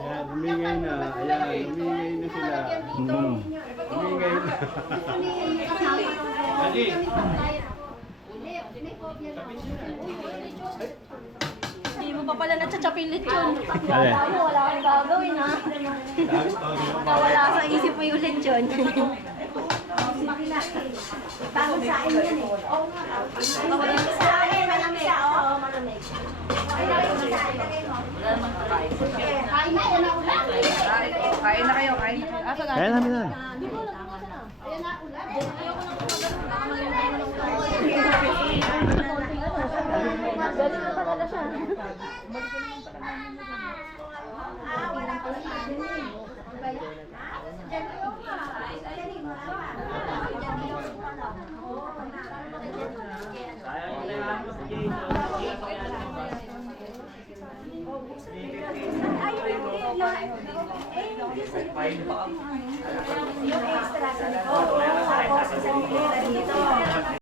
Ayan, umingay na. Ayan, umingay na sila. Umingay na. Adi. Hindi mo pa pala natsachapilit yun. Alin? Wala kang gagawin ha. Wala sa isip mo yung lechon. Bagong sain yan eh. Oo nga. Sain, malamig. Oo, malamig. Kain na, yan na ulan. Kain na kayo, kain na. Asa na? Kaya namin na. Ayan na ulan. Galing na pala siya. Wala pa sa atin eh. Yung extra sa likod.